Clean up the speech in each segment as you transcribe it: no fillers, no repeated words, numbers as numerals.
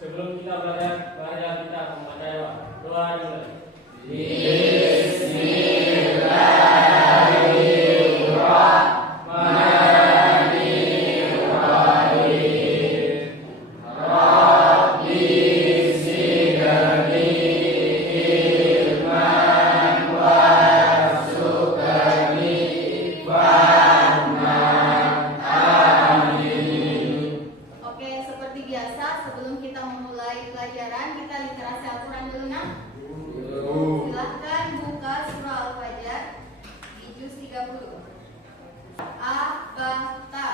Sebelum kita belajar kita membaca doa dulu. Sebelum kita memulai pelajaran, kita literasi Al-Quran dulu, nah. Silahkan buka surah Al-Fajr di juz 30. A-ba-ta.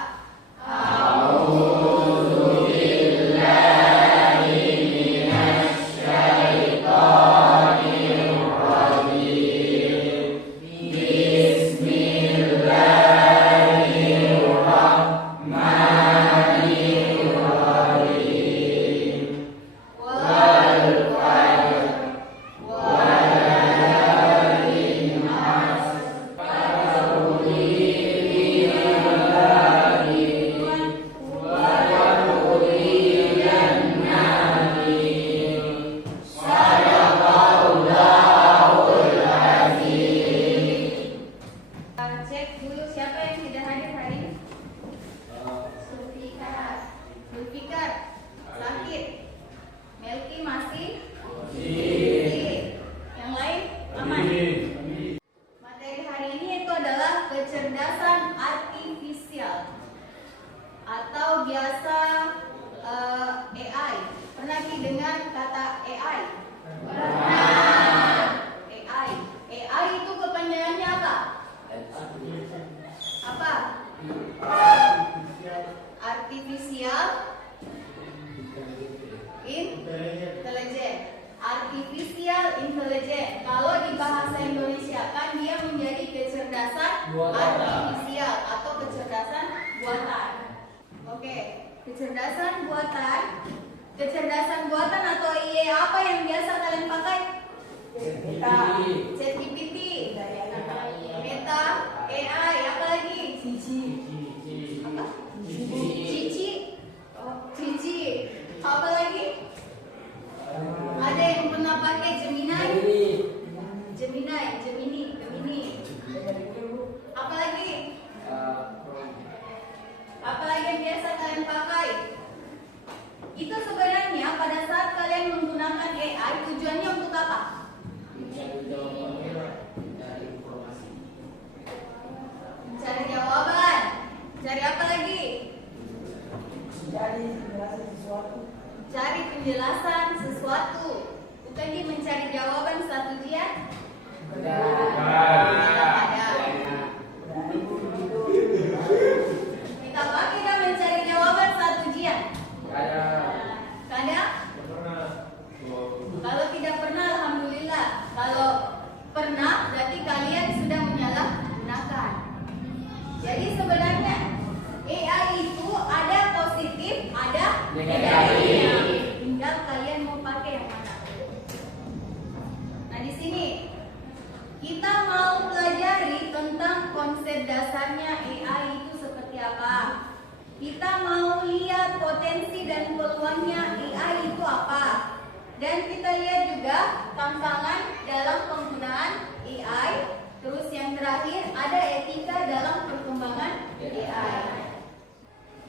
Cek dulu siapa yang tidak hadir hari ini. Zulfikar sakit. Melki masih. Yang lain aman. Materi hari ini itu adalah kecerdasan artifisial atau biasa AI. Pernah dengar kata AI? Pernah. AI itu kepanjangannya apa? Apa? Artificial intelligence. Artificial intelligence. Kalau di bahasa Indonesia kan dia menjadi kecerdasan artifisial atau kecerdasan buatan. Oke, kecerdasan buatan. Kecerdasan buatan atau IA apa yang biasa kalian pakai? ChatGPT, Meta, AI, apa lagi? Apa? Cici. Apa lagi? Ada yang pernah pakai Gemini. Apa lagi? Apa lagi yang biasa kalian pakai? Itu sebenarnya pada saat kalian menggunakan AI tujuannya untuk apa? Mencari jawaban. Cari apa lagi? Cari penjelasan sesuatu. Bukan dia mencari jawaban satu ujian? Ada. Kita pakai kan mencari jawaban satu ujian? Kadang? Kalau tidak pernah, alhamdulillah. Kalau pernah, berarti kalian sudah menyalahgunakan. Jadi sebenarnya AI itu ada positif, ada negatif. Tinggal kalian mau pakai yang mana. Nah di sini kita mau pelajari tentang konsep dasarnya AI itu seperti apa. Kita mau lihat potensi dan peluangnya AI itu apa. Dan kita lihat juga tantangan dalam penggunaan AI. Terus yang terakhir ada etika dalam perkembangan AI.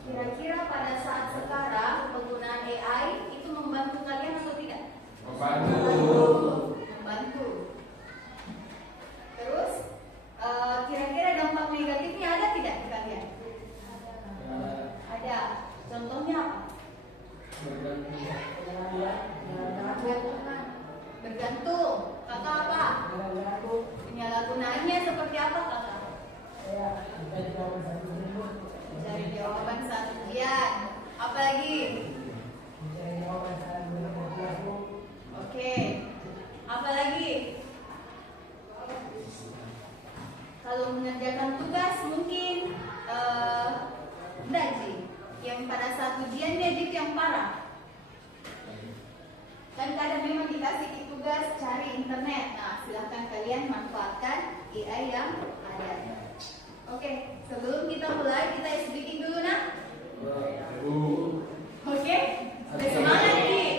Kira-kira pada saat sekarang penggunaan AI itu membantu kalian atau tidak? Membantu. Terus kira-kira dampak negatifnya ada tidak di kalian? Ada. Contohnya apa? Bergantung. Kakak apa? Penyalahgunaannya seperti apa kakak? Mencari jawaban saat ujian. Apa lagi? Oke. Apa lagi? Kalau mengerjakan tugas mungkin enggak sih. Yang pada saat ujian dia jadi yang parah. Dan kadang memang dikasih tugas cari internet. Nah, silahkan kalian manfaatkan AI yang ada. Oke, sebelum kita mulai kita speaking dulu, nah. Oke, semangat nih.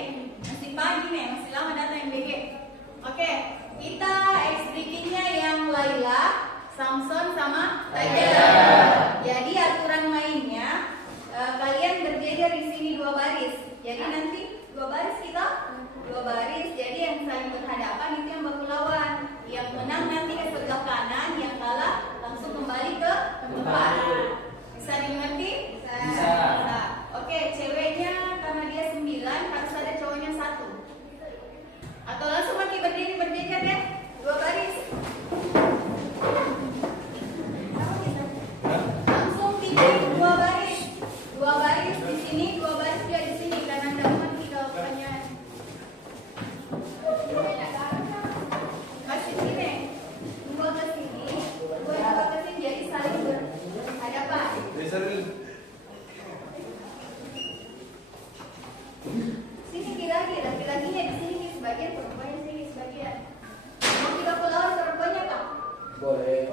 baris. Jadi nanti dua baris kita dua baris. Jadi yang saling berhadapan itu yang baku lawan. Yang menang nanti ke sebelah kanan, yang kalah langsung kembali ke tempat. Bisa dimengerti? Bisa. Oke, ceweknya karena dia 9 harus ada cowoknya 1. Atau langsung mati berdiri berjejer deh, dua baris. Langsung tidur dua baris di sini, dua baris dia di sini kanan dan mati kalau pertanyaan. Masih sini, dua ke sini, dua ke sini jadi saling berhadapan. Sini laki-lakinya di sini sebagian, perempuannya sini sebagian. Mau kita lawan perempuannya Pak? Boleh.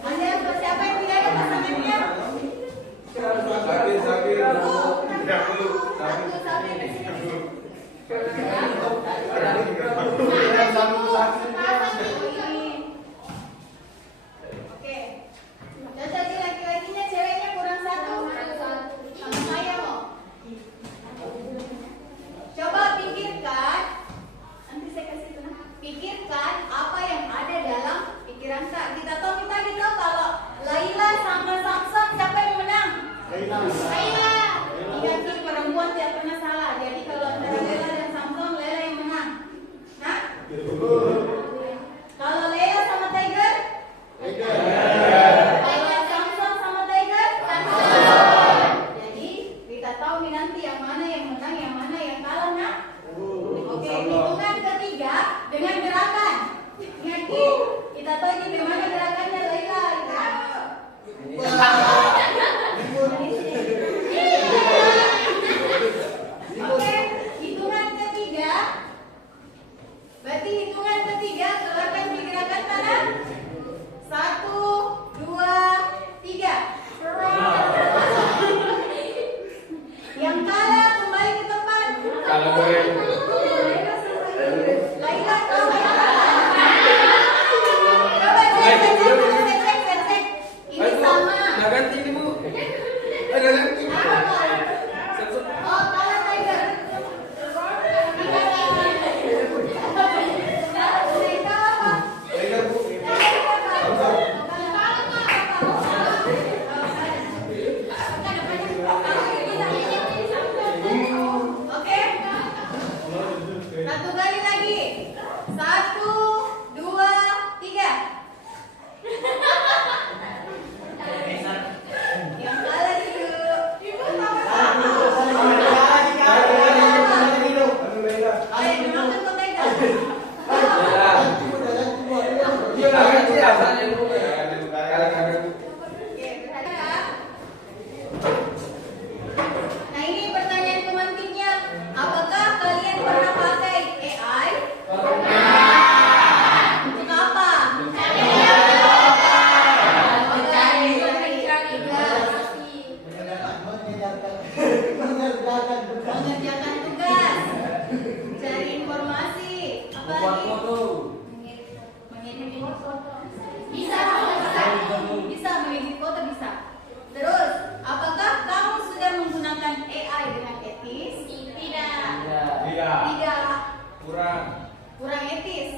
Anda siapa yang tidak ada pasangannya? Sabir. Satu Sabir di sini. Oke. Jadi laki-lakinya ceweknya kurang 1. Sama saya mau. Coba pikirkan. Nanti saya kasih tenang. Pikirkan apa yang ada dalam pikiran kita tahu kalau Laila sama Samson siapa yang menang? Laila. Ingat nih perempuan tidak pernah salah. Jadi kalau antara Laila dan Samson, Laila yang menang. Nah? Kalau Laila sama Tiger? Kalau Samson sama Tiger? Samson. Jadi kita tahu nih nanti yang mana yang menang, yang mana yang kalah, nah? Oke, hitungan ketiga dengan gerakan. Ingat nih, kita tahu ini bagaimana gerakannya Laila. Oke, hitungan ketiga. Berarti hitungan ketiga keluarkan di gerakan tangan. 1, 2, 3. Yang kalah kembali ke tempat. Kalau boleh. Laila tahu yang kalah. Coba cek. Ini sama. Nah ganti ini Bu. Ada ganti. Oh, kalah Tiger. Oke. Satu kali lagi. 1, 2, 3. Yang kalah dulu. Ayo dimakan kok Tiger. Oke, berhadap. Nah ini pertanyaan pemantiknya. Apakah kalian pernah pakai AI? Untuk apa? Mengerjakan tugas, cari informasi, apa lagi? Mengedit foto. Bisa mengedit foto bisa. Terus, apakah kamu sudah menggunakan AI dengan etis? Tidak. Kurang etis.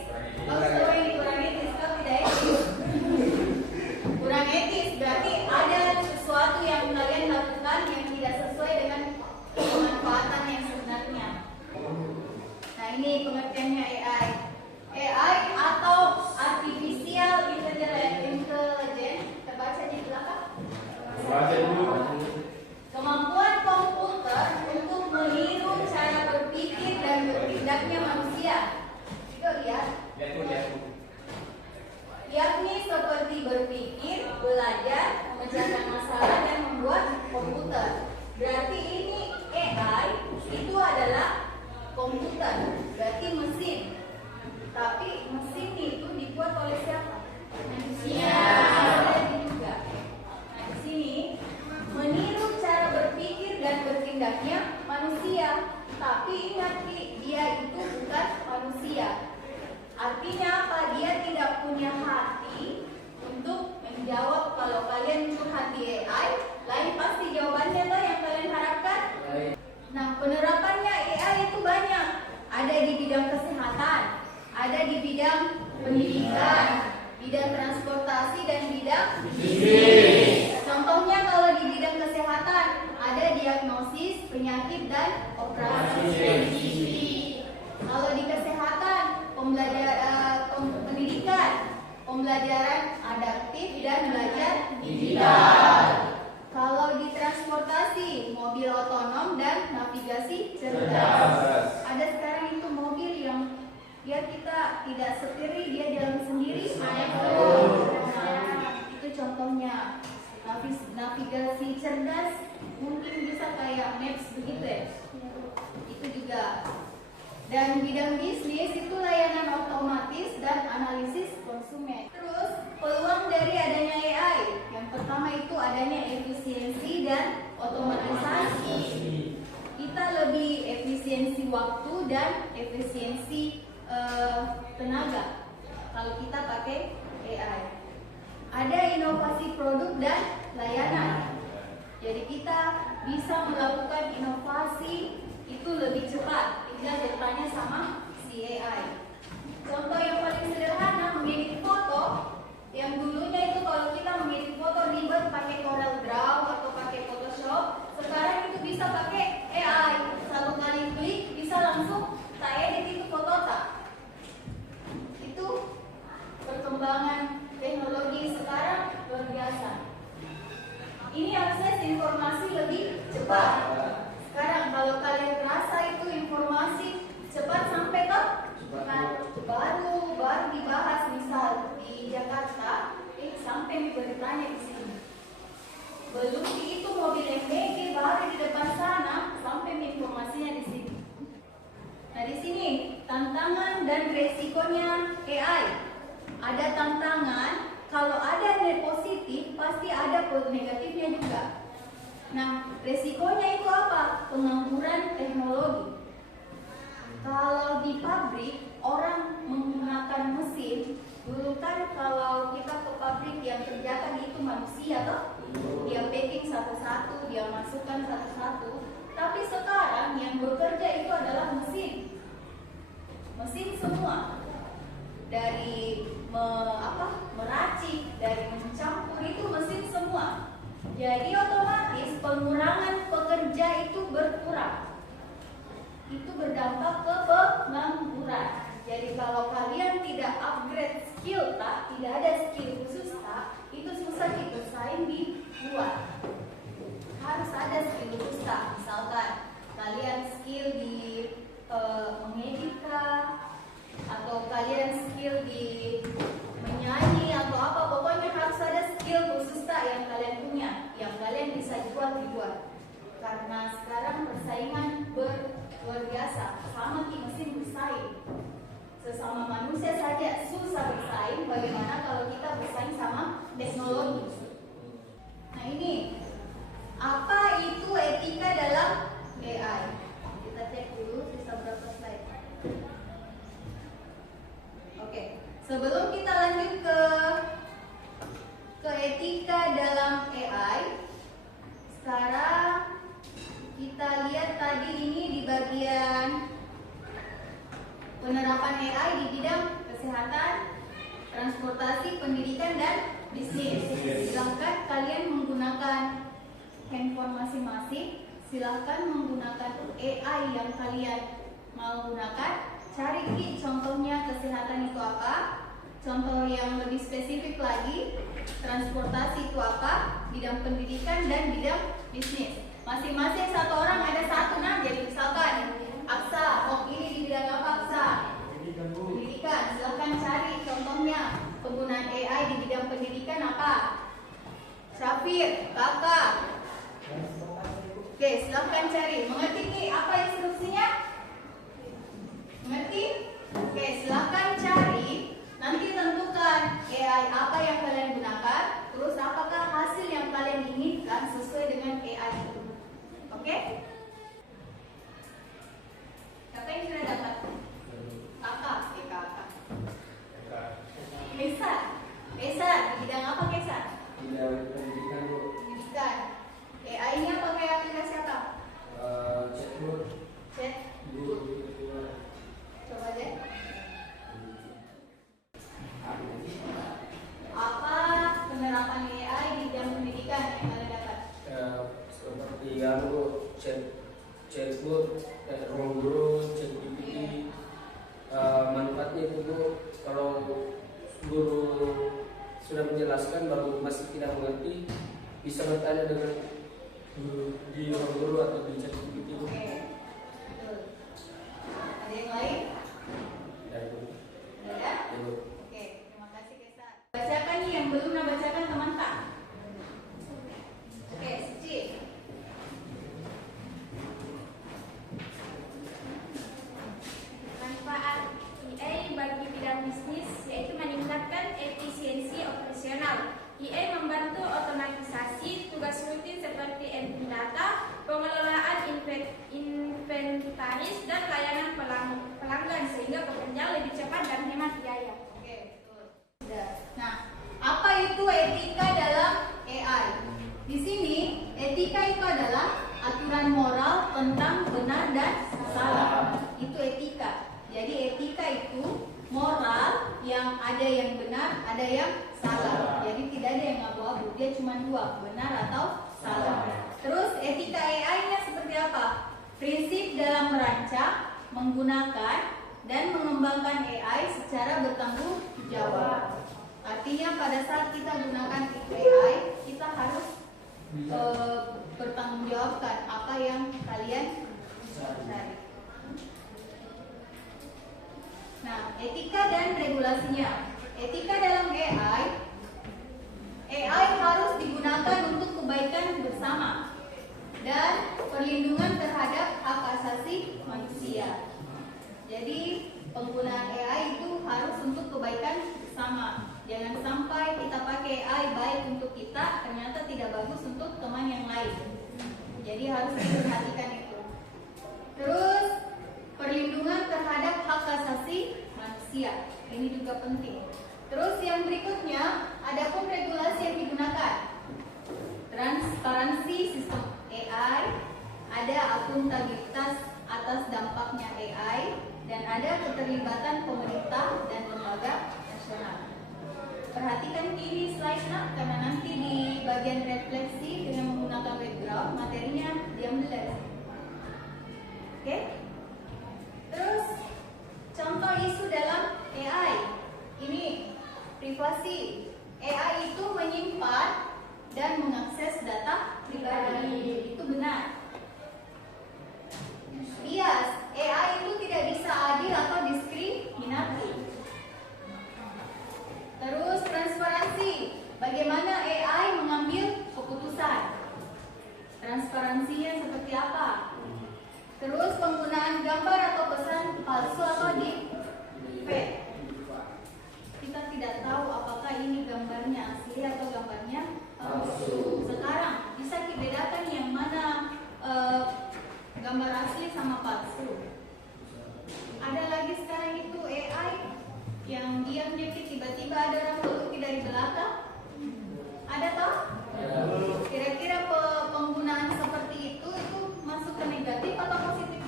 Oh, sorry, kurang etis. Kau tidak etis. Kurang etis berarti ada sesuatu yang kalian lakukan yang tidak sesuai dengan pemanfaatan yang sebenarnya. Nah ini pengertiannya AI. AI atau Artificial Intelligence terbaca di belakang. Kemampuan komputer untuk meniru cara berpikir dan bertindaknya manusia. Itu lihat. Yakni seperti berpikir, belajar, memecahkan masalah dan membuat komputer. Berarti ini AI itu adalah komputer, berarti mesin. Tapi mesin itu dibuat oleh siapa? Manusia. Juga. Nah di sini meniru cara berpikir dan bertindaknya manusia. Tapi ingat dia itu bukan manusia. Artinya apa? Dia tidak punya hati untuk menjawab kalau kalian curhat di AI, lain pasti jawabannya tuh yang kalian harapkan. Nah, penerapannya AI itu banyak. Ada di bidang kesehatan, ada di bidang pendidikan, bidang transportasi, dan bidang bisnis. Contohnya kalau di bidang kesehatan, ada diagnosis, penyakit, dan operasi. Kalau di kesehatan, pendidikan, pembelajaran adaptif, dan belajar digital. Kalau di transportasi, mobil otonom dan navigasi cerdas. Ada sekarang itu mobil yang dia kita tidak setiri, dia jalan sendiri. Nah, itu contohnya. Navigasi cerdas mungkin bisa kayak Maps begitu ya. Itu juga. Dan bidang bisnis itu layanan otomatis dan analisis konsumen. Terus peluang dari adanya AI. Yang pertama itu adanya efisiensi dan otomatisasi. Kita lebih efisiensi waktu dan efisiensi tenaga kalau kita pakai AI. Ada inovasi produk dan layanan. Jadi kita bisa melakukan inovasi itu lebih cepat, tidak bertanya sama si AI. Contoh yang paling sederhana, mengedit foto. Yang dulunya itu kalau kita mengedit foto ribet pakai Corel Draw atau pakai Photoshop, sekarang itu bisa pakai AI. Satu kali klik bisa langsung tak edit itu foto tak. Itu perkembangan teknologi sekarang luar biasa. Ini akses informasi lebih cepat. Sekarang kalau kalian rasa itu informasi cepat sampai ke baru dibahas misal di Jakarta, sampai bertanya di sini. Belum itu mobil MBG baru di depan sana, sampai informasinya di sini. Nah di sini tantangan dan resikonya AI. Ada tantangan, kalau ada nilai positif pasti ada negatifnya juga. Nah, resikonya itu apa? Pengangguran teknologi. Kalau di pabrik, orang menggunakan mesin. Dulu kan kalau kita ke pabrik yang kerjakan itu manusia toh? Dia packing satu-satu, dia masukkan satu-satu. Tapi sekarang yang bekerja itu adalah mesin. Mesin semua. Dari meracik, dari mencampur itu mesin semua. Jadi otomatis pengurangan pekerja itu berkurang. Itu berdampak ke pengangguran. Jadi kalau kalian tidak upgrade skill tidak ada skill khusus itu susah bersaing di luar. Harus ada skill khusus misalkan kalian skill di mengedit atau kalian skill di menyanyi atau apa, pokoknya harus ada skill khusus yang kalian punya, yang kalian bisa jual di luar. Karena sekarang persaingan luar biasa, sama mesin bersaing. Sesama manusia saja susah bersaing, bagaimana kalau kita bersaing sama teknologi. Nah ini, apa itu etika dalam AI? Kita cek dulu sisa berapa slide. Oke, sebelum kita lanjut ke etika dalam AI, sekarang kita lihat tadi ini di bagian penerapan AI di bidang kesehatan, transportasi, pendidikan, dan bisnis. Silahkan kalian menggunakan handphone masing-masing, silahkan menggunakan AI yang kalian mau gunakan. Cari contohnya kesehatan itu apa, contoh yang lebih spesifik lagi, transportasi itu apa, bidang pendidikan, dan bidang bisnis. Masing-masing satu orang ada satu jadi misalkan Aksa, ini di bidang apa Aksa? Pendidikan. Silahkan cari contohnya penggunaan AI di bidang pendidikan apa? Syafir, kakak. Oke, silahkan cari. Mengerti nih apa instruksinya? Mengerti? Oke, silahkan cari. Nanti tentukan AI apa yang kalian gunakan, terus apakah hasil yang kalian inginkan sesuai dengan AI itu. Oke? Siapa yang sudah dapat? Kakak, kakak. Esa, di bidang apa Esa? Bidang pendidikan Bu. chatbot, ruang guru, ChatGPT. Manfaatnya itu Bu, kalau guru sudah menjelaskan baru masih tidak mengerti, bisa bertanya dengan guru di ruang guru atau di ChatGPT Bu. Oke, betul. Ada yang lain? Dan Bu. Ada? Ya, Bu. Oke, terima kasih Kesa. Bacakan nih yang belum pernah bacakan teman tak? Oke, Suci. Manfaat AI bagi bidang bisnis yaitu meningkatkan efisiensi operasional. AI membantu otomatisasi tugas rutin seperti entry data, pengelolaan inventaris, dan layanan pelanggan sehingga bekerja lebih cepat dan hemat biaya. Oke, betul. Sudah. Nah, apa itu etika dalam AI? Di sini, etika itu adalah aturan moral tentang benar dan salah. Itu etika. Jadi etika itu moral yang ada yang benar, ada yang salah. Jadi tidak ada yang abu-abu, dia cuma dua, benar atau salah. Terus etika AI-nya seperti apa? Prinsip dalam merancang, menggunakan, dan mengembangkan AI secara bertanggung jawab. Artinya pada saat kita gunakan AI, kita harus bertanggung jawabkan apa yang kalian cari. Nah, etika dan regulasinya. Etika dalam AI harus digunakan untuk kebaikan bersama dan perlindungan terhadap hak asasi manusia. Jadi, penggunaan AI itu harus untuk kebaikan bersama. Jangan sampai kita pakai AI baik untuk kita, ternyata tidak bagus untuk teman yang lain. Jadi harus diperhatikan itu. Terus perlindungan terhadap hak asasi manusia, ini juga penting. Terus yang berikutnya, adapun regulasi yang digunakan. Transparansi sistem AI, ada akuntabilitas atas dampaknya AI, dan ada keterlibatan pemerintah dan lembaga nasional. Perhatikan kini slide-nya, karena nanti di bagian refleksi dengan menggunakan background, materinya diambil dari sini. Oke? Terus contoh isu dalam AI. Ini privasi. AI itu menyimpan dan mengakses data pribadi. Itu benar. Bias. AI itu tidak bisa adil atau diskriminatif. Terus transparansi. Bagaimana AI mengambil keputusan? Transparansinya seperti apa? Terus penggunaan gambar atau pesan palsu atau deepfake. Kita tidak tahu apakah ini gambarnya asli atau gambarnya palsu. Sekarang bisa dibedakan yang mana gambar asli sama palsu. Ada lagi sekarang itu AI yang diam dikit tiba-tiba ada orang melukis dari belakang. Ada toh? Kira-kira penggunaan seperti itu masuk ke negatif atau positif?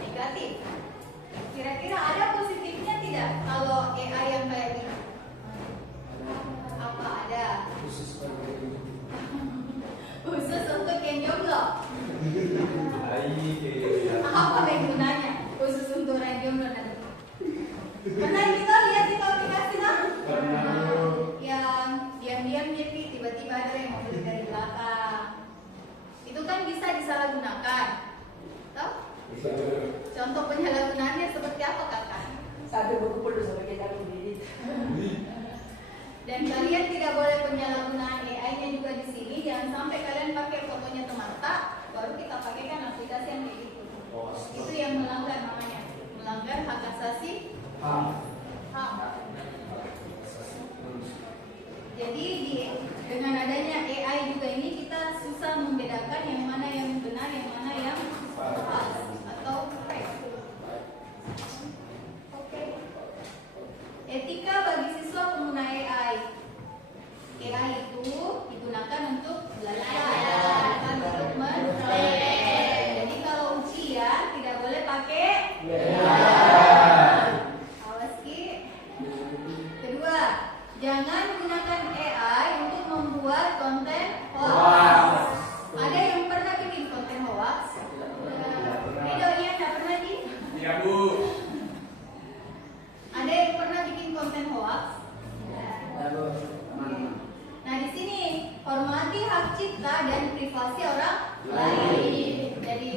Negatif. Kira-kira ada positifnya tidak kalau AI yang kayak gini? Apa ada? Khusus untuk yang jomblo. Apa gunanya? Khusus untuk orang jomblo nanti. Pernah kita lihat di aplikasi kan? Yang diam-diam jadi tiba-tiba ada yang mau beli dari belakang. Itu kan bisa disalahgunakan. Tahu? Contoh penyalahgunaannya seperti apa kakak? Sampai buku perlu sampai kita sendiri. Dan kalian tidak boleh penyalahgunaan AI-nya juga di sini. Jangan sampai kalian pakai fotonya teman tak, baru kita pakaikan aplikasi yang kayak gitu. Itu yang melanggar namanya, melanggar hak asasi. Jadi dengan adanya AI juga ini kita susah membedakan yang mana yang benar, yang mana yang salah atau fake. Oke. Etika bagi siswa pengguna AI. AI itu digunakan untuk belajar, bukan untuk mempelajari. Jadi kalau ujian tidak boleh pakai awas Ki. Kedua, jangan gunakan AI untuk membuat konten hoax. Ada yang pernah menghormati hak cipta dan privasi orang lain. Jadi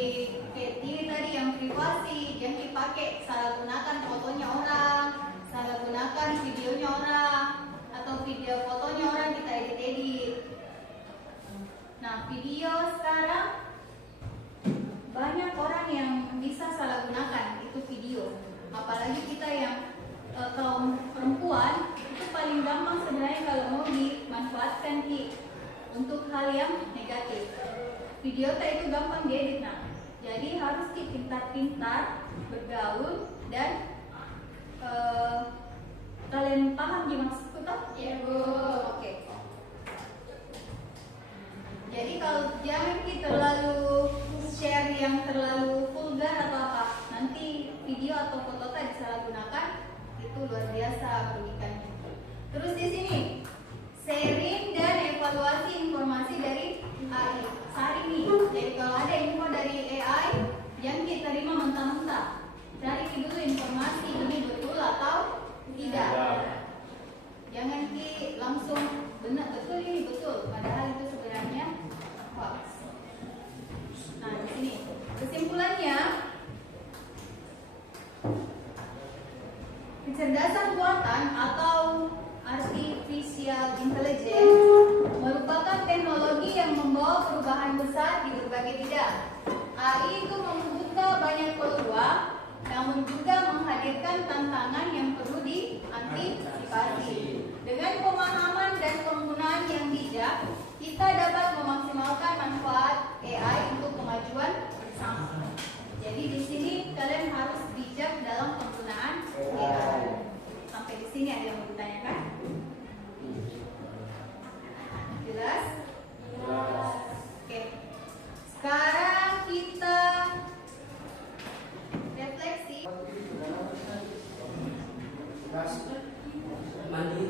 kayak ini tadi yang privasi, yang dipakai salah gunakan fotonya orang, salah gunakan videonya orang, atau video fotonya orang kita edit-edit. Nah, video sekarang banyak orang yang bisa salah gunakan itu video. Apalagi kita yang kaum perempuan itu paling gampang sebenarnya kalau mau dimanfaatkan untuk hal yang negatif. Video itu gampang diedit, nah. Jadi harus pintar-pintar bergaul dan kalian paham di maksudku toh? Ya, Bu. Oke. Jadi kalau jangan kita terlalu share yang terlalu vulgar atau apa, nanti video atau foto tadi disalahgunakan, itu luar biasa merugikannya. Terus di sini sharing dan evaluasi informasi dari AI. Cari nih, jadi kalau ada info dari AI yang kita terima mentah-mentah, cari dulu informasi ini betul atau tidak. Jangan langsung benar betul ini betul, padahal itu sebenarnya hoax. Nah di sini kesimpulannya, kecerdasan buatan atau artificial intelligence merupakan teknologi yang membawa perubahan besar di berbagai bidang. AI itu membuka banyak peluang, namun juga menghadirkan tantangan yang perlu diantisipasi. Dengan pemahaman dan penggunaan yang bijak, kita dapat memaksimalkan manfaat AI untuk kemajuan bersama. Jadi di sini kalian harus bijak dalam penggunaan AI. Sampai di sini ada yang mau ditanyakan? Jelas? Oke. Sekarang kita refleksi. Mandi.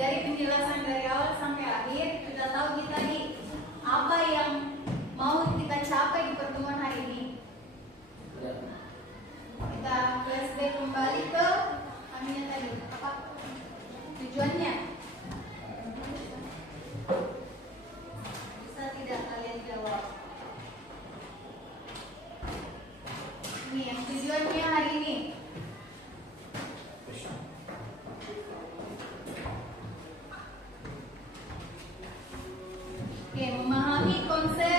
Dari penjelasan dari awal sampai akhir kita tahu kita nih apa yang mau kita capai di pertemuan hari ini. Kita flashback kembali ke kaminya tadi, apa tujuannya? Bisa tidak kalian jawab? Ini yang tujuannya hari ini. Oke, memahami konsep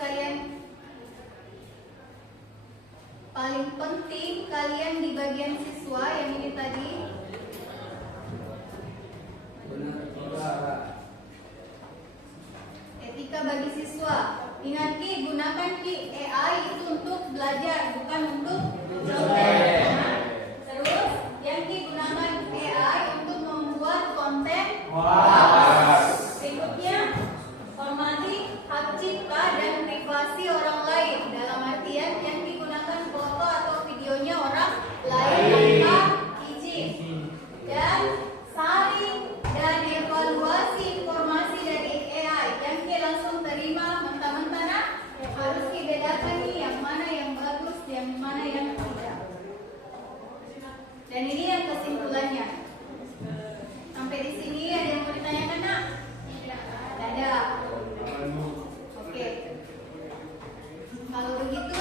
sekalian, paling penting kalian di bagian siswa yang ini tadi benar. etika bagi siswa. Ingat Ki, gunakan Ki AI itu untuk belajar, bukan untuk contek. Terus yang Ki gunakan AI untuk membuat konten. Berikutnya, hormati hak cipta dan privasi orang lain. Dalam artian yang digunakan foto atau videonya orang lain tanpa izin. Dan saring dan evaluasi informasi dari AI. Yang Ki langsung terima mentah-mentah, nah, harus dibedakan nih yang mana yang bagus, yang mana yang tidak. Dan ini yang kesimpulannya. Sampai di sini ada yang mau ditanyakan, nak? Tidak ada. Oke. Kalau begitu